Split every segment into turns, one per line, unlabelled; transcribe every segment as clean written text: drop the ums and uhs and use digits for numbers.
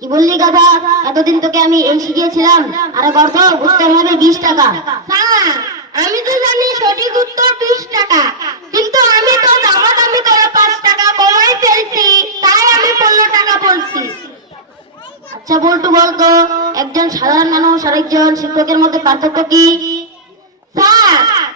কি বললি গাধা? এতদিন তোকে আমি এই শিখিয়েছিলাম। আরে গর্ত, উত্তর হবে 20 টাকা।
স্যার, আমি তো জানি সঠিক উত্তর 20 টাকা, কিন্তু আমি তো দামাদামি করে 5 টাকা কমাই ফেলছি, তাই আমি 15 টাকা বলছি।
আচ্ছা বলটু, বলতো একজন সাধারণ মানুষ আর একজন শিক্ষকের মধ্যে পার্থক্য কি?
স্যার,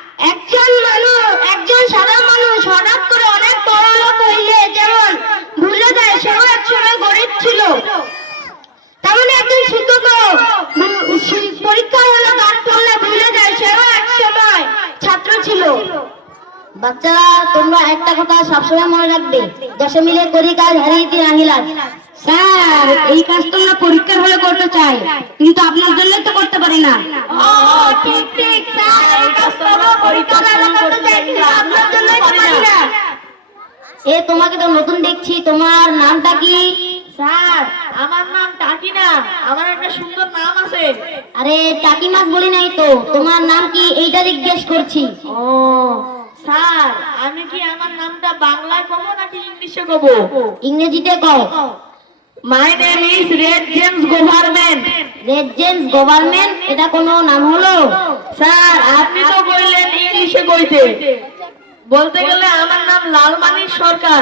একজন সাধারণ মানুষ হঠাৎ করে অনেক বড় লোক হইলে যেমন ভুলে যায় সেও একসময় গরিব ছিল, তেমন একজন শিক্ষকও পরীক্ষা হলো গান পড়লে ভুলে যায় সেও একসময় ছাত্র ছিল।
বাচ্চারা, তোমরা একটা কথা সবসময় মনে রাখবে, 10 মিলে করি কাজ, হারিয়ে নাহিলাজ।
স্যার, এই কাজ তো আমরা পরীক্ষার হলে করতে চাই, কিন্তু আপনার জন্যই তো করতে পারি না। ঠিক ঠিক স্যার, এই কাজ তো আমরা পরীক্ষার হলে করতে চাই, কিন্তু আপনার জন্যই তো পারি না।
এ তোমাকে তো নতুন দেখছি, তোমার নামটা কি?
স্যার, আমার নাম টাকি না, আমার একটা সুন্দর নাম আছে।
আরে টাকি মাছ বলি নাই তো, তোমার নাম কি এইটা জিজ্ঞেস করছি।
ও স্যার, আমি কি আমার নামটা বাংলায় কব নাকি ইংলিশে কব?
ইংরেজিতে কও।
My name is red James government.
Red James government, এটা কোনো নাম হলো?
স্যার, আপনি তো বললেন ইংলিশে কইতে, বলতে গেলে আমার নাম লালমানিক সরকার।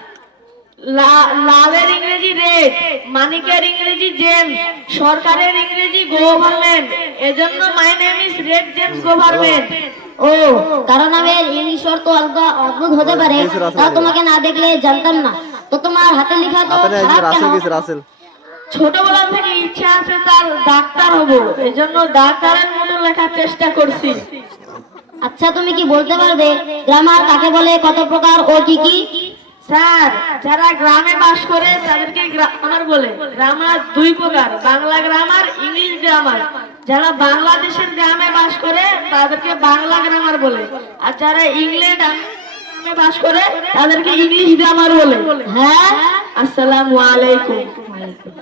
লালের ইংরেজি রেড, মানিকের ইংরেজি জেমস, সরকারের ইংরেজি গভর্নমেন্ট, এজন্য my name is red James government.
ও, কারণ নামের ইংলিশ অর্থ আলাদা অদ্ভুত হতে পারে, তা তোমাকে না দেখলে জানতাম না। তো তোমার হাতে লেখা তো খারাপ কেন?
ছোটবেলা থেকে ইচ্ছা আছে তার ডাক্তার হব, এজন্য ডাক্তারের মতো লেখার চেষ্টা করছি।
আচ্ছা, তুমি কি বলতে পারবে গ্রামার কাকে বলে, কত প্রকার ও কি কি?
স্যার, যারা গ্রামে বাস করে তাদেরকে গ্রামার বলে। গ্রামার 2 প্রকার, বাংলা গ্রামার, ইংলিশ গ্রামার। যারা বাংলাদেশের গ্রামে বাস করে তাদেরকে বাংলা গ্রামার বলে, আর যারা ইংল্যান্ডে বাস করে তাদেরকে ইংলিশ গ্রামার বলে।
হ্যাঁ,
আসসালামু আলাইকুম।